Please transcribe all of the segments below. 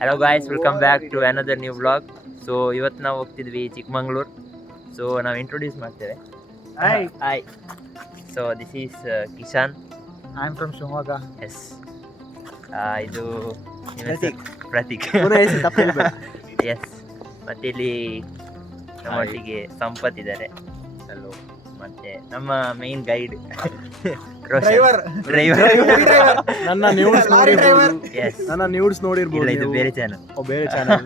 Hello guys, welcome back to another new blog. So ಇವತ್ತು ನಾವು ಹೋಗ್ತಿದ್ವಿ ಚಿಕ್ಕಮಂಗ್ಳೂರು. ಸೊ ನಾವು ಇಂಟ್ರೊಡ್ಯೂಸ್ ಮಾಡ್ತೇವೆ. Hi. So this is Kishan. I am from Shivamogga. Yes. ಇದು Prateek. S. ಮತ್ತೆ ಇಲ್ಲಿ ನಮ್ಮೊಟ್ಟಿಗೆ ಸಂಪತ್ ಇದ್ದಾರೆ. ಹಲೋ. ಮತ್ತೆ ನಮ್ಮ ಮೇನ್ ಗೈಡ್ ಡ್ರೈವರ್. ನನ್ನ ನ್ಯೂಡ್ಸ್ ನೋಡಿರ್ಬೋದು. ಇದು ಬೇರೆ ಚಾನಲ್. ಬೇರೆ channel.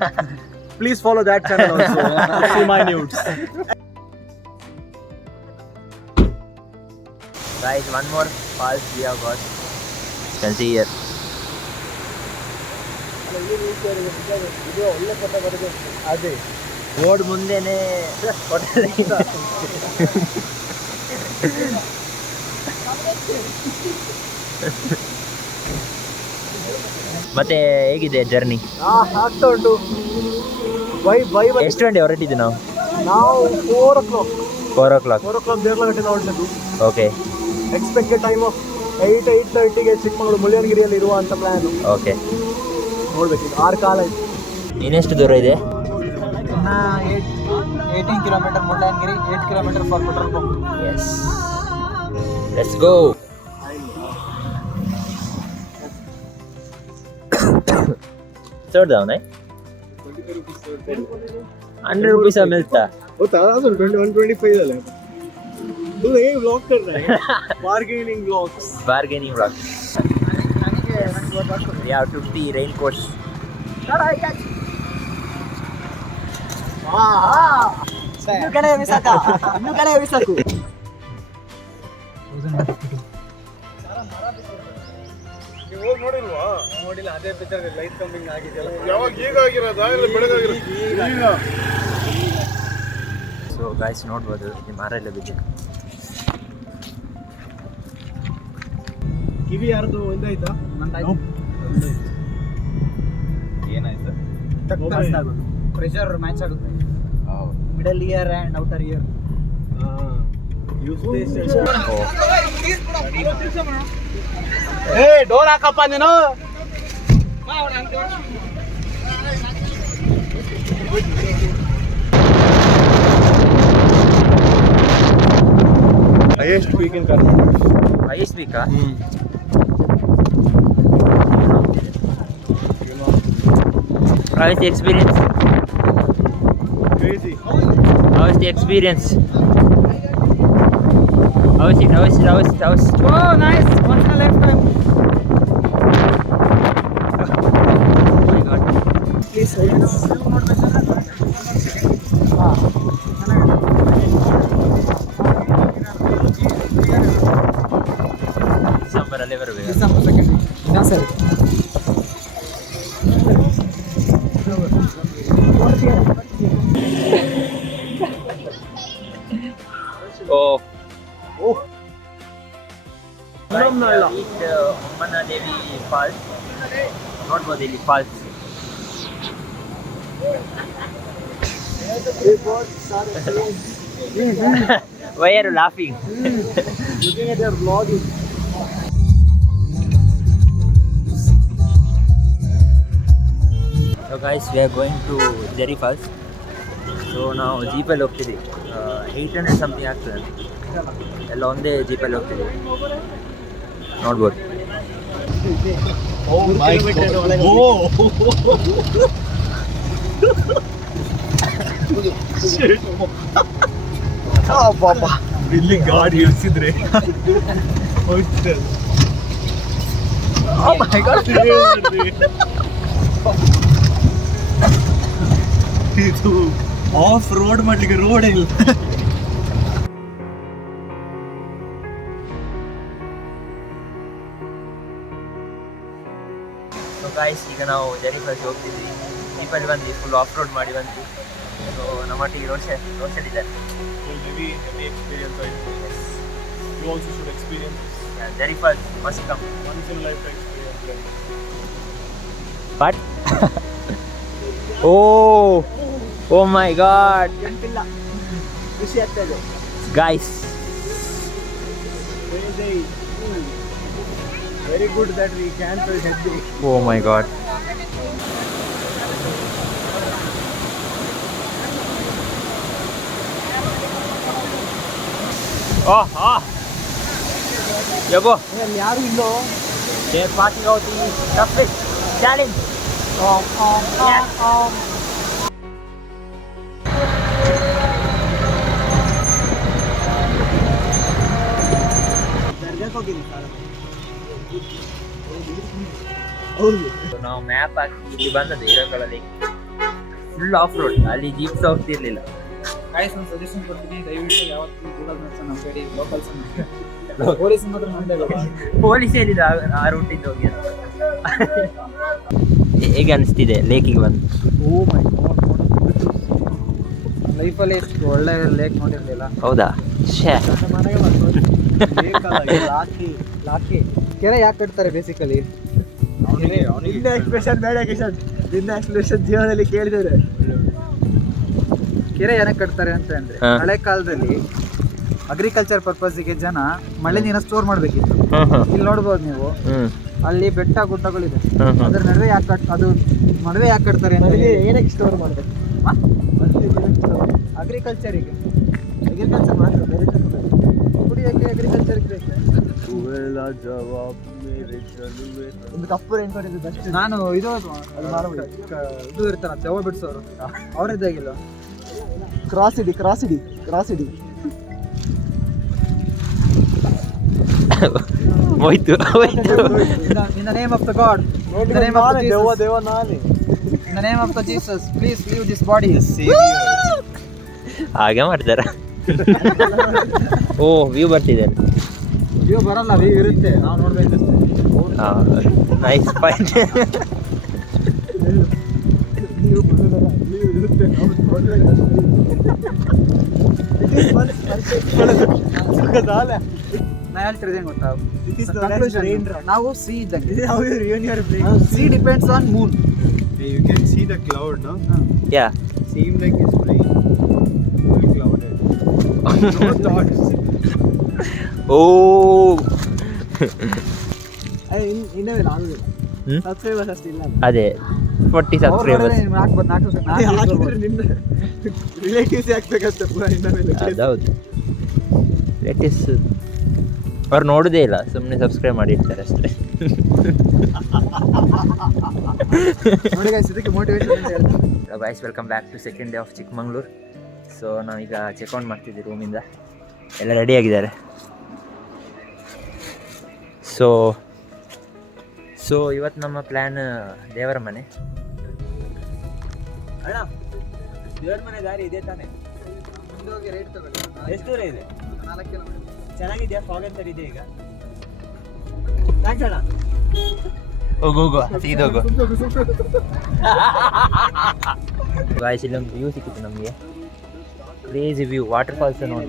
Please follow that channel also. See my nudes. Guys, one more falls we have got. You can see here. ಅದೇ ಬೋರ್ಡ್ ಮುಂದೆನೆ ಮತ್ತೆ ಹೇಗಿದೆ ಜರ್ನಿ? ಆಗ್ತಾ ಉಂಟು. ಎಷ್ಟು ಗಂಟೆ ಹೊರಟಿದ್ದು ನಾವು? 4 o'clock. 4 o'clock. ದೇರ್ಲಘಟ್ಟದಿಂದ ಹೊರಟಿದ್ದು. ಓಕೆ. ಎಕ್ಸ್ಪೆಕ್ಟೆಡ್ ಟೈಮ್ ಆಫ್ 8:30ಗೆ ಚಿಕ್ಕಮಗಳೂರು ಮುಳ್ಳಯ್ಯನಗಿರಿಯಲ್ಲಿ ಇರುವಂತ ಪ್ಲಾನ್. ಓಕೆ, ನೋಡ್ಬೇಕು. 6 ಕಾಲ ಆಯ್ತು. ಇನ್ನೆಷ್ಟು ದೂರ ಇದೆ? 18 kilometre Mullayanagiri, 8 kilometre for petrol pump. Yes, let's go. छोड़ दो नहीं 100 रुपीस में मिलता होता 125 है. तू ये व्लॉग कर रहा है. Bargaining vlogs. We have 50 raincoats. ಇನ್ನು ಕಡೆ ವಿಸಾಕು. ನೋಡಿಲ್ವಾ? ನೋಡಿಲ್ಲ. ಅದೇ ಪಿಕ್ಚರ್ ಲೈಟ್ ಕಮ್ಮಿಂಗ್ ಆಗಿದೆಯಲ್ಲ. ಯಾವಾಗ ಈಗ ಆಗಿರೋದಾ ಇಲ್ಲ ಬೆಳಗಾಗಿರೋದು? ಈಗ. ಸೊ ಗಾಯ್ಸ್ ನೋಡ್ಬೋದು, ಈ ಮರ ಎಲ್ಲ ಬಿದ್ದಿದೆ. ಕಿವಿ ಯಾರ್ದು ಒಂದಾಯ್ತಾ? ಏನಾಯ್ತು? ಪ್ರೆಷರ್ ಮ್ಯಾಚ್ ಆಗುತ್ತೆ. Middle ear and outer ear. Door ಹಾಕಪ್ಪ ನೀನು. Highest peak in Karnataka. Highest ಪೀಕಾ? How is the experience? Crazy. How is the experience? How is it? Oh, nice. Once in a lifetime. Oh my God. Please. December ಅಲ್ಲಿ ಬರಬೇಕು. December 2nd. Yeah, sir. Oh. Phenomenal. Ummana Devi Falls. ನೋಡ್ಬೋದು ಇಲ್ಲಿ falls. Why are you laughing? Looking at your vlogging. So guys, we are going to Jerry Falls. So ನಾವು ಜೀಪಲ್ಲಿ ಹೋಗ್ತಿದ್ದೀವಿ. 800 something ಆಗ್ತದೆ. ಎಲ್ಲ ಒಂದೇ ಜೀಪಲ್ಲಿ ಹೋಗ್ತಿದ್ದೀವಿ. ನೋಡ್ಬೋದು. Oh my God. Oh ಬಾಬಾ, ಇಲ್ಲಿ ಗಾಡಿ ಇಳಿಸಿದ್ರೆ ಹೋಯ್ತು. Oh my God. ಇದು ಆಫ್ ರೋಡ್ ಮಾಡ್ಲಿಕ್ಕೆ ರೋಡ್ ಇಲ್ಲ. ಸೊ ಗಾಯ್ಸ್, ಈಗ ನಾವು ಜೆರಿ ಫಾಲ್ಸ್ ಹೋಗ್ತಿದ್ವಿ. ಜೀಪಲ್ಲಿ ಬಂದು ಫುಲ್ ಆಫ್ ರೋಡ್ ಮಾಡಿ ಬಂದ್ವಿ. ಸೊ ನಮ್ಮೊಟ್ಟಿಗೆ ರೋಷನ್ ಇದ್ದಾರೆ. Heavy experience. You also should experience this. Jerry Falls must come. Once in a lifetime experience. But oh my God, ಖುಷಿ ಆಗ್ತದೆ guys. Very good that we cancelled that day. Oh my God. Yabo, ಅಲ್ಲಿ ಯಾರು ಇಲ್ಲೋ they're passing out the toughest challenge. ದರ್ಗಾಕ್ಕೆ ಹೋಗಿದ್ದೀನಿ ಹೌದು So ನಾವು map ಹಾಕಿ ಇಲ್ಲಿ ಬಂದದ್ದು ಹೀರೋಗಳಲ್ಲಿ ಫುಲ್ ಆಫ್ ರೋಡ್, ಅಲ್ಲಿ ಜೀಪ್ಸ್ ಹೋಗ್ತಿರ್ಲಿಲ್ಲ. ಗಾಯ್ಸ್ ಒಂದು ಸಜೆಷನ್ ಕೊಡ್ತೀನಿ, ದಯವಿಟ್ಟು ಯಾವತ್ತೂ ಗೂಗಲ್ ಮ್ಯಾಪ್ಸ್ ನಂಬೇಡಿ, ಲೋಕಲ್ಸ್ ಪೊಲೀಸ್ ಮಾತ್ರ ನಂಬೇಡಿ. ಪೊಲೀಸ್ ಹೇಳಿದ್ರು ಆ ರೂಟಿಂದ ಹೋಗಿ ಅಂತ. ಹೇಗೆ ಅನಿಸ್ತಿದೆ ಲೇಕಿಗೆ ಬಂದು? ಓ ಮೈ ಗಾಡ್, ಲೈಫಲ್ಲಿ ಎಷ್ಟು ಒಳ್ಳೆ ಲೇಕ್ ನೋಡಿರಲಿಲ್ಲ. ಹೌದಾ? ಶೇ, ಲಾಕಿ ಕೆರೆ ಯಾಕೆ ಕಟ್ತಾರೆ ಬೇಸಿಕಲಿ? ನಿನ್ನ ಎಕ್ಸ್ಪ್ರೆಷನ್ ಬೇಡ ಕಿಶನ್, ನಿನ್ನ ಎಕ್ಸ್ಪ್ರೆಷನ್ ಜೀವನದಲ್ಲಿ ಕೇಳಿದರೆ. ಕೆರೆ ಏನಕ್ಕೆ ಕಟ್ತಾರೆ ಅಂತ ಅಂದ್ರೆ, ಹಳೆ ಕಾಲದಲ್ಲಿ ಅಗ್ರಿಕಲ್ಚರ್ ಪರ್ಪಸ್ಗೆ ಜನ ಮಳೆ ನೀರನ್ನ ಸ್ಟೋರ್ ಮಾಡ್ಬೇಕಿತ್ತು. ಇಲ್ಲಿ ನೋಡ್ಬೋದು ನೀವು, ಅಲ್ಲಿ ಬೆಟ್ಟ ಗುಡ್ಡಗಳಿದೆ, ಅದ್ರ ನಡುವೆ ಅದು ನಡುವೆ ಯಾಕೆ ಕಟ್ತಾರೆ ಅಂದ್ರೆ ಏನಕ್ಕೆ ಸ್ಟೋರ್ ಮಾಡ್ಬೇಕು? ಅಗ್ರಿಕಲ್ಚರಿಗೆ, ಅಗ್ರಿಕಲ್ಚರ್ ಮಾತ್ರ, ಬೇರೆ ಕುಡಿಯೋಕ್ಕೆ ಅಗ್ರಿಕಲ್ಚರ್ಗೆ ಬೇಕು. ಒಂದು ಕಪ್ಪು ರೇನ್ಕೋಟ್ ಅಷ್ಟೇ. ನಾನು ಇದು ಇರ್ತಾರ ದೆವ್ವ ಬಿಡಿಸೋರು, ಅವ್ರದ್ದಾಗಿಲ್ಲ. ಕ್ರಾಸ್ ಇಡಿ ಹೋಯ್ತು. In the name of the God, in the name of the Jesus, in the name of the Jesus, please leave this body. ಹಾಗೆ ಮಾಡ್ತಾರ. ಓ, ವ್ಯೂ ಬರ್ತಿದೆ. ವ್ಯೂ ಬರಲ್ಲ, ವ್ಯೂ ಇರುತ್ತೆ, ನಾವು ನೋಡ್ಬೇಕಷ್ಟೇ. Nice point. ನಾ ಹೇಳ್ತಿರೋದೇನು ಗೊತ್ತಾ, ನಾವು ಸಿ ಇದ್ದಂಗೆ. C depends on Moon. You can see the cloud, no? Yeah, Seem like it's very clouded. No thoughts. ಓ, ಇನ್ನೇ ಆಗುದಿಲ್ಲ, ಸಬ್ಸ್ಕ್ರೈಬರ್ಸ್ ಅಷ್ಟಿಲ್ಲ. ಅದೇ 40 ಸಬ್ಸ್ಕ್ರೈಬರ್ಸ್. ನಿಮ್ದು ರಿಲೇಟಿವ್ಸ್ ಆಗ್ಬೇಕಷ್ಟೇ ಪೂರ. ಅದೌದು, ಲೇಟೆಸ್ಟ್ ಅವ್ರು ನೋಡೋದೇ ಇಲ್ಲ, ಸುಮ್ಮನೆ ಸಬ್ಸ್ಕ್ರೈಬ್ ಮಾಡಿರ್ತಾರೆ ಅಷ್ಟೇ. ನೋಡಿ ಗೈಸ್, ಇದಕ್ಕೆ ಮೋಟಿವೇಶನ್ ಅಂತ ಹೇಳ್ತಾರೆ. Guys, welcome back to second day of Chikmagalur. So ನಾವೀಗ ಚೆಕ್ಔಟ್ ಮಾಡ್ತಿದ್ದೀವಿ ರೂಮಿಂದ, ಎಲ್ಲ ರೆಡಿಯಾಗಿದ್ದಾರೆ. ಸೊ ಇವತ್ತು ನಮ್ಮ ಪ್ಲ್ಯಾನ್ ದೇವರ ಮನೆ. ಅಣ್ಣ, ದೇವರ ಮನೆ ದಾರಿ ಇದೆ ತಾನೆ? ಮುಂದೆ ಹೋಗಿ ರೈಟ್ ತಗೊಳ್ಳಿ. ಎಷ್ಟು ದೂರ ಇದೆ? 4 ಕಿಲೋಮೀಟರ್. ಚೆನ್ನಾಗಿದೆಯಾ? ಫಾಗ್ ಅಂತ ಇದೆ ಈಗ. ಥ್ಯಾಂಕ್ಸ್ ಅಣ್ಣ. ಹೋಗು ಸೀದೋಗು. ಗಾಯ್ಸ್, ಇಲ್ಲೊಂದು ವ್ಯೂ ಸಿಕ್ಕಿತ್ತು ನಮಗೆ, ಕ್ರೇಜಿ ವ್ಯೂ, ವಾಟರ್ ಫಾಲ್ಸ್ ನೋಡಿ.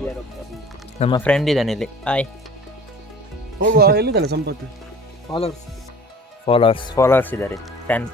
ನಮ್ಮ ಫ್ರೆಂಡ್ ಇದ್ದಾನೆ ಇಲ್ಲಿ. ಹಾಯ್. ಹೋಗುವ, ಎಲ್ಲಿದ್ದಾನೆ ಸಂಪತ್ತು? ಫಾಲೋವರ್ಸ್ ಇದ್ದಾರೆ 10.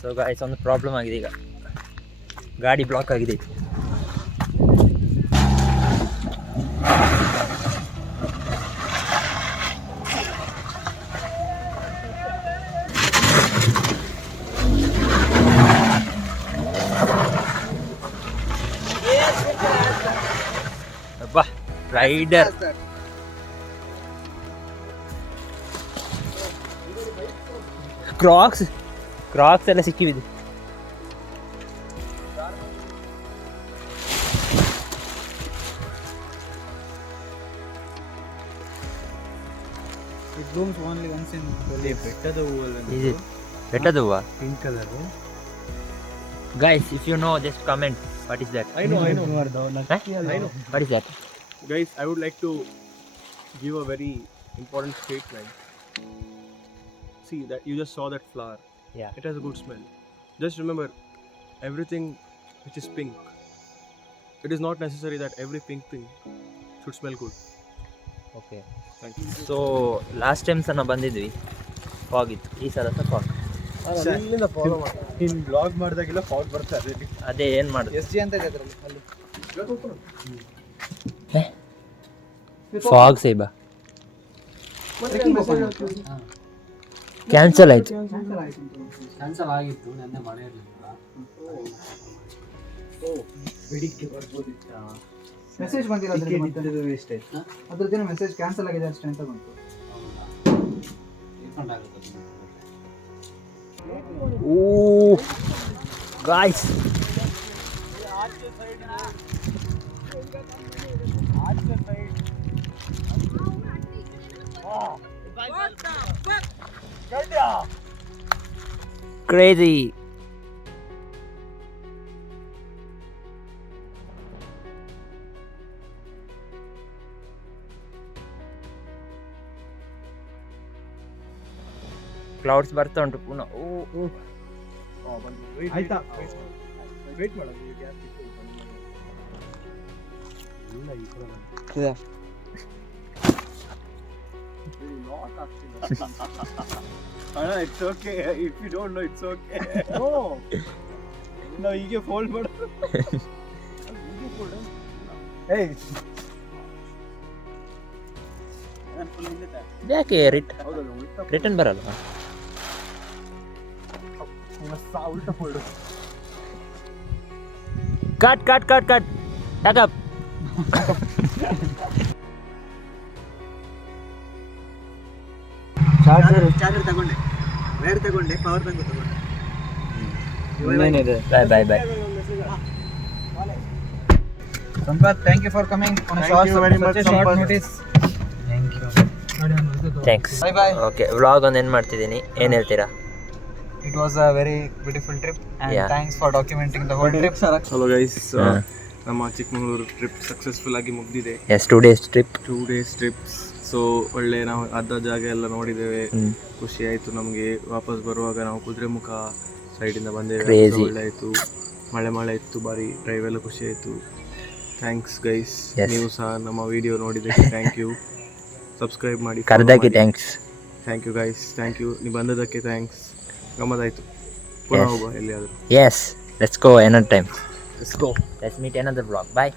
ಸೊ ಗಾಯ್ಸ್, ಒಂದು ಪ್ರಾಬ್ಲಮ್ ಆಗಿದೆ, ಈಗ ಗಾಡಿ ಬ್ಲಾಕ್ ಆಗಿದೆ. ಅಬ್ಬಾ, ರೈಡರ್. ಕ್ರಾಕ್ಸ್ ಎಲ್ಲ ಸಿಕ್ಕಿಬಿದೆ. It blooms only once in ಬೆಟ್ಟದ ಹೂವಲ್ಲ, ಬೆಟ್ಟದ ಹೂವ, pink colour. Guys, if you know, just comment. What is that? I know. I know. What is that? Guys, I would like to give a very important statement. See that you just saw that flower. Yeah. It has a good smell. Just remember, everything which is pink, it is not necessary that every pink thing should smell good. Okay. Thank you. So last time ಸಹ ನಾವು ಬಂದಿದ್ವಿ, fog ಇತ್ತು. ಈ ಸಲ ಸಹ fog. ಇನ್ blog ಮಾಡಿದಾಗೆಲ್ಲ fog ಬರ್ತಾರೆ. ಅದೇ ಏನು ಮಾಡೋದು. SG ಅಂತ ಇದೆ ಅದರಲ್ಲಿ ಅಲ್ಲಿ. ಫಾಗ್ ಸೇಬ ಕ್ಯಾನ್ಸಲ್ ಆಯ್ತು. ಕ್ಯಾನ್ಸಲ್ ಆಗಿತ್ತು, ನೆನ್ನೆ ಮಳೆ ಇರಲಿಲ್ಲ. ಬೆಳಿಗ್ಗೆ ಬರ್ಬೋದಿತ್ತ. ಮೆಸೇಜ್ ಬಂದಿಲ್ಲ ವೇಸ್ಟ್ ಆಯ್ತು. ಅದ್ರದ್ದೇನೋ ಮೆಸೇಜ್ ಕ್ಯಾನ್ಸಲ್ ಆಗಿದೆ ಅಷ್ಟೇ ಅಂತ ಬಂತು. ರೀಫಂಡ್ ಆಗುತ್ತೆ. ಓ ಗಾಯ್ಸ್, crazy. ಕ್ಲೌಡ್ಸ್ ಬರ್ತಾ ಉಂಟು ಪುನಃ. ಓ ಆಯ್ತಾ? ವೇಟ್ ಮಾಡೋದು. ಇಲ್ಲ ಈ ಕಡೆ ಅಣ್ಣ, it's okay. If you don't know, it's okay. ನಾವು ಹೀಗೆ ಫೋಲ್ಡ್ ಮಾಡೋದು. ಏಯ್, ಯಾಕೆ ರಿಟರ್ನ್ ಬರಲ್ಲ? ಉಲ್ಟಾ fold. Cut cut cut cut ಟಕಪ್. ಚಾರ್ಜರ್ ತಗೊಂಡೆ, ವೈರ್ ತಗೊಂಡೆ, ಪವರ್ ಬ್ಯಾಂಕ್ ತಗೊಂಡೆ. Bye bye bye. Sampath, thank you for coming on Thank you very much, short Sampath. Notice. Thanks. Bye bye. Okay, vlog ಒಂದು ಏನು ಮಾಡ್ತಿದ್ದೀನಿ, ಏನು ಹೇಳ್ತೀರಾ? It was a very beautiful trip and Yeah. thanks for documenting the whole trip. Hello guys, ನಮ್ಮ Chikmagalur trip successful ಆಗಿ ಮುಗಿದಿದೆ. Yes, 2 days trip. 2 days trips. So ಒಳ್ಳೆ ನಾವು ಅರ್ಧ ಜಾಗ ಎಲ್ಲ ನೋಡಿದ್ದೇವೆ. ಖುಷಿ ಆಯಿತು ನಮಗೆ. ವಾಪಸ್ ಬರುವಾಗ ನಾವು ಕುದುರೆಮುಖ ಸೈಡಿಂದ ಬಂದೇವೆ. Crazy. ಒಳ್ಳೆ ಆಯಿತು. ಮಳೆ ಇತ್ತು, ಬಾರಿ ಡ್ರೈವ್ ಎಲ್ಲ ಖುಷಿ ಆಯಿತು. Thanks guys. Yes. ನೀವು ಸಹ ನಮ್ಮ ವಿಡಿಯೋ ನೋಡಿದ್ದಕ್ಕೆ ಥ್ಯಾಂಕ್ ಯು. ಸಬ್ಸ್ಕ್ರೈಬ್ ಮಾಡಿ. ಕರ್ದಾಕಿ thanks. Thank you guys, thank you. ನೀವು ಬಂದದಕ್ಕೆ ಥ್ಯಾಂಕ್ಸ್. ಗಮ್ಮತ್ತಾಯಿತು. ಪುನಃ Yes. ಹೋಗುವ ಎಲ್ಲಿಯಾದರೂ. Yes, let's go another time. Let's go. Let's meet another vlog. Bye.